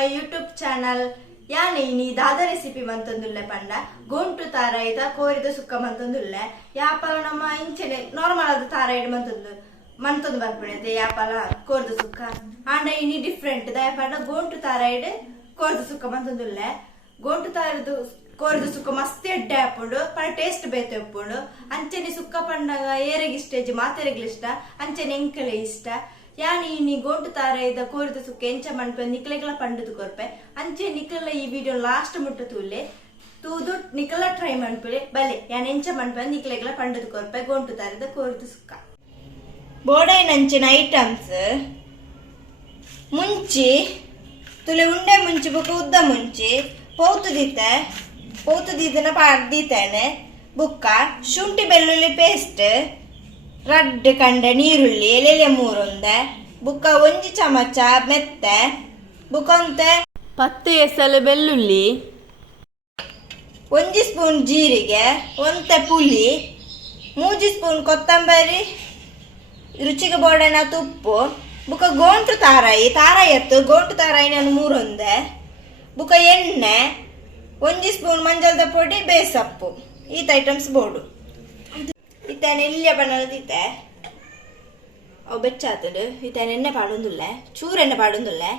My YouTube channel. ಯಾನೆ ಇನಿ ದಾದ recipe ಮಂತೊಂದುಲ್ಲೆ ಪಂಡ ಗೋಂಟು ತಾರಾಯಿದ ಕೋರಿದ ಸುಕ್ಕ ಮಂತೊಂದುಲ್ಲೆ ಯಾಪಲ ನಮ್ಮ ಇಂಚೆನೆ ನಾರ್ಮಲ್ ಆದ ತಾರಾಯಿಡ್ ಮಂತೊಂದು ಬರ್ಬಿಡೈತೆ ಯಾಪಲ ಕೋರಿದ ಸುಕ್ಕ ಆಂಡ ಇನಿ ಡಿಫ್ರೆಂಟ್ ದಯಪಂಡ ಗೋಂಟು ತಾರಾಯಿಡ್ ಕೋರಿದ ಸುಕ್ಕ ಮಂತೊಂದುಲ್ಲೆ ಗೋಂಟು ತಾರದು ಕೋರಿದ ಸುಕ್ಕ ಮಸ್ತ್ ಎಡ್ಡೆ ಹಾಪುಂಡು ಪಂಡ ಟೇಸ್ಟ್ ಬೇತೆ ಉಪ್ಪುಂಡು ಅಂಚೆನೆ ಸುಕ್ಕ ಪಂಡಗ ಏರೆಗೆ ಇಷ್ಟ ಮಾತೆರೆಗ್ಲಿ ಇಷ್ಟ ಅಂಚೆನೆ ಎಂಕಲೆ ಇಷ್ಟ ಯಾನಿ ಇನಿ ಗೋಂಟು ತಾರಾಯಿದ ಕೋರಿದ ಸುಕ್ಕ ಎಂಚ ಮನ್ಪೆ ನಿಕ್ಲೆಗಳ ಪಂಡದು ಕೊರ್ಪೆ ಅಂಚೆ ನಿಕ್ಲೆಲ ಈ ವಿಡಿಯೋ ಲಾಸ್ಟ್ ಮುಟ್ಟ ತೂದು ನಿಕ್ಲೆಲ ಟ್ರೈ ಮನ್ಪೆ ಬಲೆ ಯಾನ್ ಎಂಚ ಮನ್ಪೆ ನಿಕ್ಲೆಗಳ ಪಂಡದು ಕೊರ್ಪೆ ಗೋಂಟು ತಾರಾಯಿದ ಕೋರಿದ ಸುಕ್ಕ ಬೋಡೈನಂಚಿನ ಐಟಮ್ಸ್ ಮುಂಚಿ ತುಲೆ ಉಂಡೆ ಮುಂಚಿ ಬುಕ್ಕ ಉದ್ದ ಮುಂಚಿ ಪೌತು ದೀತನ ಪಾಡ್ದೀತೇನೆ ಬುಕ್ಕ ಶುಂಠಿ ಬೆಳ್ಳುಳ್ಳಿ ಪೇಸ್ಟ್ ರಡ್ ಕಂಡ ನೀರುಳ್ಳಿ ಎಲೆಲೆ ಮೂರೊಂದೆ ಬುಕ್ಕ ಒಂಜಿ ಚಮಚ ಮೆತ್ತೆ ಬುಕ್ಕೊಂತೆ 10 ಎಸಲು ಬೆಳ್ಳುಳ್ಳಿ ಒಂಜಿ ಸ್ಪೂನ್ ಜೀರಿಗೆ ಒಂತೆ ಪುಳಿ 3 ಸ್ಪೂನ್ ಕೊತ್ತಂಬರಿ ರುಚಿಗೆ ಬೋಡನ ತುಪ್ಪು ಬುಕ್ಕ ಗೋಂಟು ತಾರಾಯಿ ಎತ್ತು ಗೋಂಟು ತಾರಾಯಿ ನಾನು ಮೂರೊಂದೆ ಬುಕ್ಕ ಎಣ್ಣೆ 1 ಸ್ಪೂನ್ ಮಂಜಲ್ದ ಪೊಡಿ ಬೇಸಪ್ಪು ಈತ ಐಟಮ್ಸ್ ಬೋಡು ಇತ್ತೇನೆ ಇಲ್ಲಿಯ ಬಣ್ಣದಿತ್ತೆ ಅವು ಬೆಚ್ಚಾತಡು ಇತ್ತೇನೆ ಎಣ್ಣೆ ಪಾಡೊಂದುಲ್ಲೆ ಚೂರು ಎಣ್ಣೆ ಪಾಡೊಂದುಲ್ಲೆ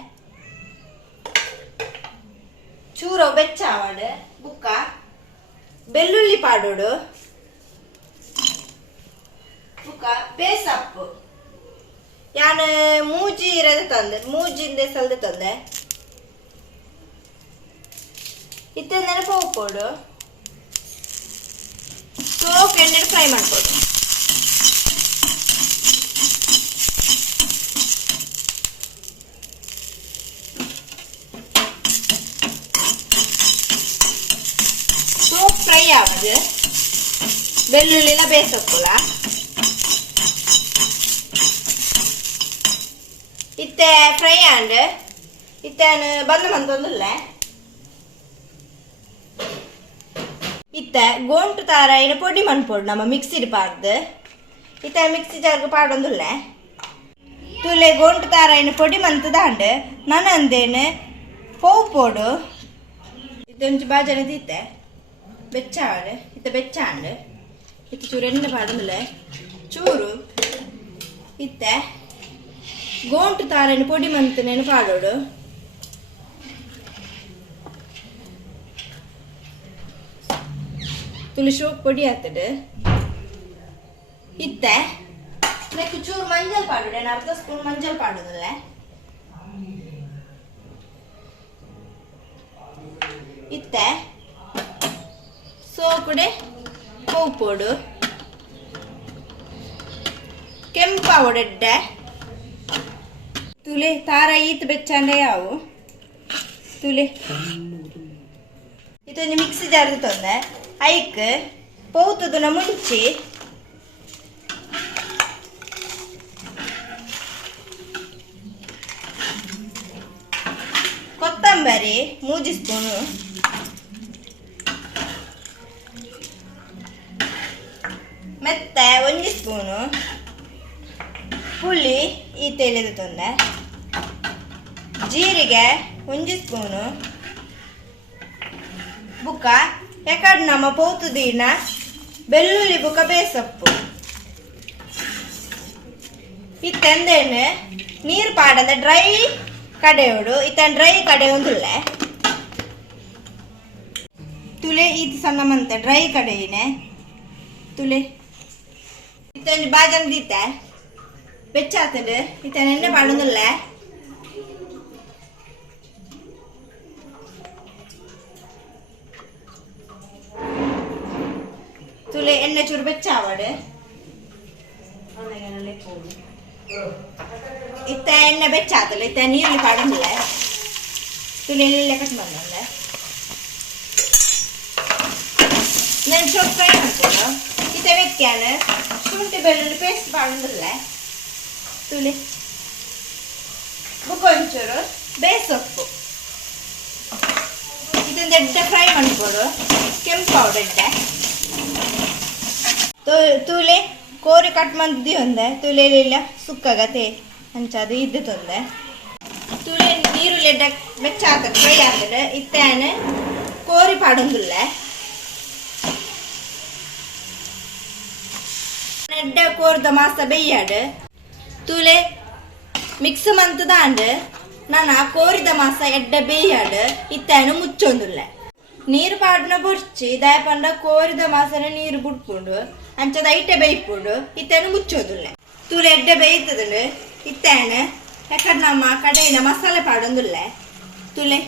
ಚೂರು ಅವು ಬೆಚ್ಚಾವಡು ಬುಕ್ಕ ಬೆಳ್ಳುಳ್ಳಿ ಪಾಡೋಡು ಬುಕ್ಕ ಬೇಸಪ್ಪು ಯಾನು ಮೂಜಿ ಇರದೆ ತಂದೆ ಮೂಜಿಂದ ಸಲ್ದೆ ತಂದೆ ಇತ್ತ ನೆನಪು ಹೋಗ್ಬೋದು ಸೋಪ್ ಎಣ್ಣೆ ಫ್ರೈ ಮಾಡ್ಬೋದು ಸೋಪ್ ಫ್ರೈ ಆವದು ಬೆಳ್ಳುಳ್ಳಿ ಎಲ್ಲ ಬೇಯಿಸೋಕ್ಕಲ್ಲ ಇತ್ತೆ ಫ್ರೈ ಆಂಡ್ ಇತ್ತೇನು ಬಂದು ಮಂತೊಂದುಲ್ಲ ಇತ್ತ ಗೋಂಟು ತಾರಾಯಿನ ಪೊಡಿ ಮನ್ಪೊಡು ನಮ್ಮ ಮಿಕ್ಸಿಡ್ ಪಾಡ್ದು ಇತ್ತ ಮಿಕ್ಸಿ ಜಾರ್ಗೆ ಪಾಡೊಂದುಲ್ಲೆ ತುಲೆ ಗೋಂಟು ತಾರಾಯಿನ ಪೊಡಿ ಮಂತದಾಂಡ್ ನನ್ನಂದೇನು ಪೋವು ಪೋಡು ಇದೊಂಚು ಬಾಜನೆ ತೀತೆ ಬೆಚ್ಚಾಡು ಇತ್ತ ಬೆಚ್ಚಾಂಡ್ ಇತ್ತ ಚೂರು ಎಣ್ಣೆ ಪಾಡೊಂದುಲ್ಲೆ ಚೂರು ಇತ್ತ ಗೋಂಟು ತಾರಾಯಿನ ಪೊಡಿ ಮಂತನೇನು ಪಾಡೋಡು ತುಳಿ ಸೋಪ್ ಪೊಡಿ ಆಗ್ತದೆ ಇತ್ತ ಚೂರು ಮಂಜಲ್ ಪಾಡೋಡೆ ಅರ್ಧ ಸ್ಪೂನ್ ಮಂಜಲ್ ಪಾಡೋದಲ್ಲ ಇತ್ತ ಸೋಪುಡೆ ಪೋವು ಪೋಡು ಕೆಂಪಾವಡೆಡ್ಡೆ ತುಲೆ ತಾರ ಈತ್ ಬೆಚ್ಚಂಡೆ ಯಾವು ತುಲೆ ಇದೊಂದು ಮಿಕ್ಸಿ ಜಾರ್ದು ತಂದೆ ಐಕ್ ಪೌತದನ ಮುಂಚಿ ಕೊತ್ತಂಬರಿ 3 ಸ್ಪೂನು ಮೆತ್ತೆ 1 ಸ್ಪೂನು ಪುಳಿ ಈ ತೆಲೆದು ತಂದೆ ಜೀರಿಗೆ 1 ಸ್ಪೂನು ಬುಕ್ಕ ಯಾಕಂದ್ರೆ ನಮ್ಮ ಪೌತುದಿನ ಬೆಳ್ಳುಳ್ಳಿ ಬುಕ್ಕ ಬೇಸಪ್ಪು ಇತ್ತಂದೇನು ನೀರು ಪಾಡದ ಡ್ರೈ ಕಡೆಯೋಡು ಇತ್ತ ಡ್ರೈ ಕಡೆ ಒಂದುಲ್ಲೆ ತುಲೆ ಇದು ಸಣ್ಣ ಮಂತ ಡ್ರೈ ಕಡೆಯಿನೆ ತುಲೆ ಇತ್ತೊಂದು ಬಾಜನ್ ದೀತ ಬೆಚ್ಚಾತಡು ಇತ್ತ ಎಣ್ಣೆ ಪಾಡೊಂದುಲ್ಲೆ ತುಲೆ ಎಣ್ಣೆ ಚೂರು ಬೆಚ್ಚಾವಡು ಇತ್ತ ಎಣ್ಣೆ ಬೆಚ್ಚಾತಲ್ಲ ಇತ್ತ ನೀರುಳ್ಳಿ ಪಾಡೊಂದಿಲ್ಲ ತುಲೆ ಎಣ್ಣೆ ಕಟ್ ಬಂದಂದೆ ನಾನು ಸೊಪ್ಪು ಫ್ರೈ ಮಾಡ್ಕೊಂಡು ಇತ್ತ ವೆಕ್ಕ್ಯಾನ ಶುಂಠಿ ಬೆಳ್ಳುಳ್ಳಿ ಪೇಸ್ಟ್ ಪಾಡೊಂದಿಲ್ಲ ತುಲೆ ಬುಕ್ಕ ಒಂಚೂರು ಬೇಸೊಪ್ಪು ಇದೊಂದು ಎಡ್ಡೆ ಫ್ರೈ ಮಾಡ್ಕೊಡು ಕೆಂಪು ಪೌಡೆಡ್ಡೆ ತೂಲೆ ಕೋರಿ ಕಟ್ ಮಂದಿ ಒಂದೆ ತುಲೆಲಿಲ್ಲ ಸುಕ್ಕಾಗತ್ತೆ ಅಂಚದು ಇದ್ದು ತೊಂದೆ ತುಲೆ ನೀರುಳ್ಳಿ ಎಡ್ಡೆ ಬೆಚ್ಚ ಹಾಕದು ಫ್ರೈ ಹಾಕದು ಇತ್ತೇನು ಕೋರಿ ಪಾಡೊಂದುಲ್ಲ ಎಡ್ಡೆ ಕೋರಿದ ಮಾಸ ಬೇಯ್ಯಾಡು ತೂಲೆ ಮಿಕ್ಸ್ ಮಂತದಾಂಡು ನಾನು ಕೋರಿದ ಮಾಸ ಎಡ್ಡೆ ಬೇಯ್ಯಾಡು ಇತ್ತೇನು ಮುಚ್ಚೊಂದುಲ್ಲ ನೀರು ಪಾಡ್ನ ಬೊಡ್ಚಿ ದಯ ಪಂಡ ಕೋರಿದ ಮಾಸನ ನೀರು ಬುಡ್ಪುಂಡು ಅಂಚದ ಐಟೆ ಬೇಯ್ಪುಂಡು ಇತ್ತೇನು ಮುಚ್ಚೋದುಲ್ಲ ತೂಲೆ ಎಡ್ಡೆ ಬೇಯ್ತದಳು ಇತ್ತೇನು ಯಾಕಂದ್ರೆ ನಮ್ಮ ಕಡೆಯಿಂದ ಮಸಾಲೆ ಪಾಡೊಂದುಲ್ಲ ತುಲೆ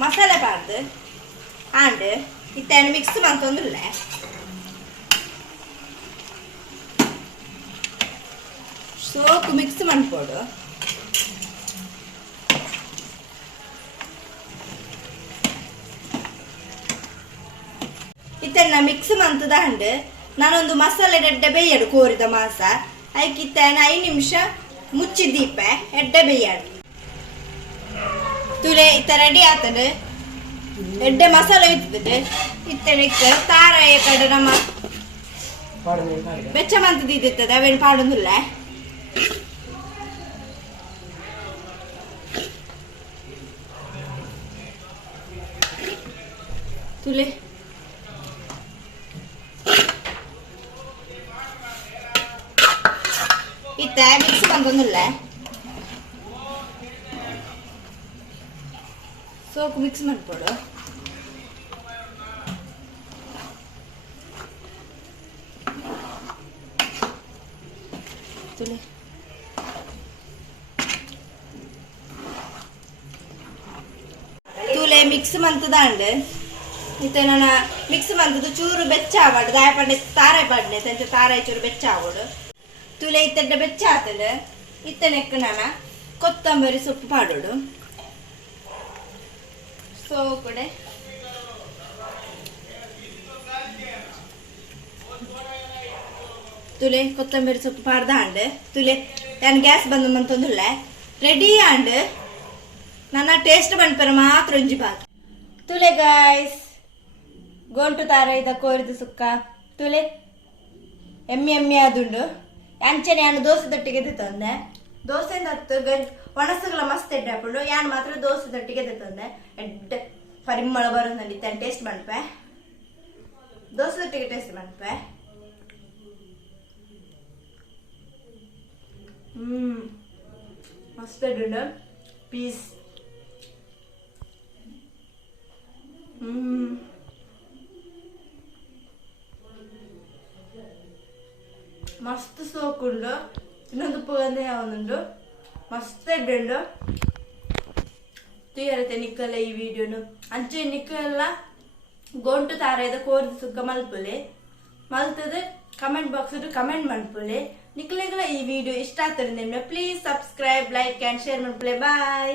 ಮಸಾಲೆ ಪಾಡ್ದು ಆಂಡ್ ಇತ್ತೇನು ಮಿಕ್ಸ್ ಮಂತೊಂದುಲ್ಲ ಸೋಕು ಮಿಕ್ಸ್ ಮಾಡ್ಕೊಡು ಇತ್ತನ್ನ ಮಿಕ್ಸ್ ಮಂತದಾಂಡ್ ನಾನೊಂದು ಮಸಾಲೆ ಎಡ್ಡೆ ಬೇಯ್ಯಡು ಕೋರಿದ ಮಾಸ ಅದಕ್ಕೆ ಇತ್ತನ 5 ನಿಮಿಷ ಮುಚ್ಚಿದೀಪೆ ಎಡ್ಡೆ ಬೇಯ್ಯಾಡು ತುಲೆ ಇತ್ತ ರೆಡಿ ಆತಡು ಎಡ್ಡೆ ಮಸಾಲೆ ಇತ್ತದು ಇತ್ತನಿಕ್ಕೆ ತಾರಾಯ ಕಡೆ ನಮ್ಮ ಬೆಚ್ಚ ಮಂತದಿತ್ತದ ಅವೇನು ಪಾಡೊಂದುಲ್ಲ ತುಲೆ ಇತ್ತ ಮಿಕ್ಸ್ ಬಂದೊಂದುಲ್ಲ ಸೋಕು ಮಿಕ್ಸ್ ಮಾಡ್ಕೊಡು ತುಲೆ ತೂಲೆ ಮಿಕ್ಸ್ ಮಂತದಾಂಡ್ ಇತ್ತ ನನ್ನ ಮಿಕ್ಸ್ ಮಂತದು ಚೂರು ಬೆಚ್ಚ ಆವಾಡು ದಾಯ ಪಂಡೆ ತಾರಾಯಿ ಪಾಡ್ನೆ ತಂಚ ತಾರಾಯಿ ಚೂರು ಬೆಚ್ಚ ಆವಾಡು ತುಲೆ ಇತ್ತಡ್ಡ ಬೆಚ್ಚ ಆತಡು ಇತ್ತನೆಕ್ಕ ನಾನ ಕೊತ್ತಂಬರಿ ಸೊಪ್ಪು ಪಾಡೋಡು ಸೊ ಕಡೆ ತುಲೆ ಕೊತ್ತಂಬರಿ ಸೊಪ್ಪು ಪಾಡ್ದ ಅಂಡ್ ತುಲೆ ನಾನು ಗ್ಯಾಸ್ ಬಂದು ಮಂತೊಂದುಲ್ಲ ರೆಡಿ ಅಂಡ್ ನನ್ನ ಟೇಸ್ಟ್ ಬಂದ್ಪರ ಮಾತ್ರ ಒಂಜಿ ಬಾಕಿ ತುಲೆ ಗಾಯ್ಸ್ ಗೋಂಟು ತಾರಾಯಿದ ಕೋರಿದ ಸುಕ್ಕ ತುಲೆ ಎಮ್ಮೆ ಆದುಂಡು ಅಂಚನೆ ನಾನು ದೋಸೆ ದೊಟ್ಟಿಗೆ ತಂದೆ ದೋಸೆ ಹತ್ತು ಒಣಸುಗಳ ಮಸ್ತ್ ಎಡ್ಡೆ ಹಾಕೊಂಡು ಯಾನ್ ಮಾತ್ರ ದೋಸೆ ದೊಟ್ಟಿಗೆ ತಂದೆ ಎಡ್ಡೆ ಪರಿಮಳ ಬರೋದಲ್ಲಿ ಟೇಸ್ಟ್ ಮಾಡ್ಪೆ ದೋಸೆ ದೊಟ್ಟಿಗೆ ಟೇಸ್ಟ್ ಮಾಡ್ಪೆ ಮಸ್ತ್ ಎಡ್ಡು ಪೀಸ್ ಮಸ್ತ್ ಸೋಕುಂಡು ಇನ್ನೊಂದು ಪುಗಂದೆ ಯಾವನುಂಡು ಮಸ್ತ್ ಎಡ್ಡು ತುಯರತೆ ನಿಕ್ಕಲ್ಲ ಈ ವಿಡಿಯೋನು ಅಂಚೆ ನಿಕ್ಕಲ್ಲ ಗೋಂಟು ತಾರಾಯದ ಕೋರಿದ ಸುಕ್ಕ ಮಲ್ಪುಲೆ ಮಲ್ತದ ಕಮೆಂಟ್ ಬಾಕ್ಸ್ ಕಮೆಂಟ್ ಮಾಡ್ಪುಲೆ ನಿಕ್ಕಲೆಗಳ ಈ ವಿಡಿಯೋ ಇಷ್ಟ ಆಗ್ತದೆ please subscribe like and share ಮಾಡ್ಪುಲೆ ಬಾಯ್.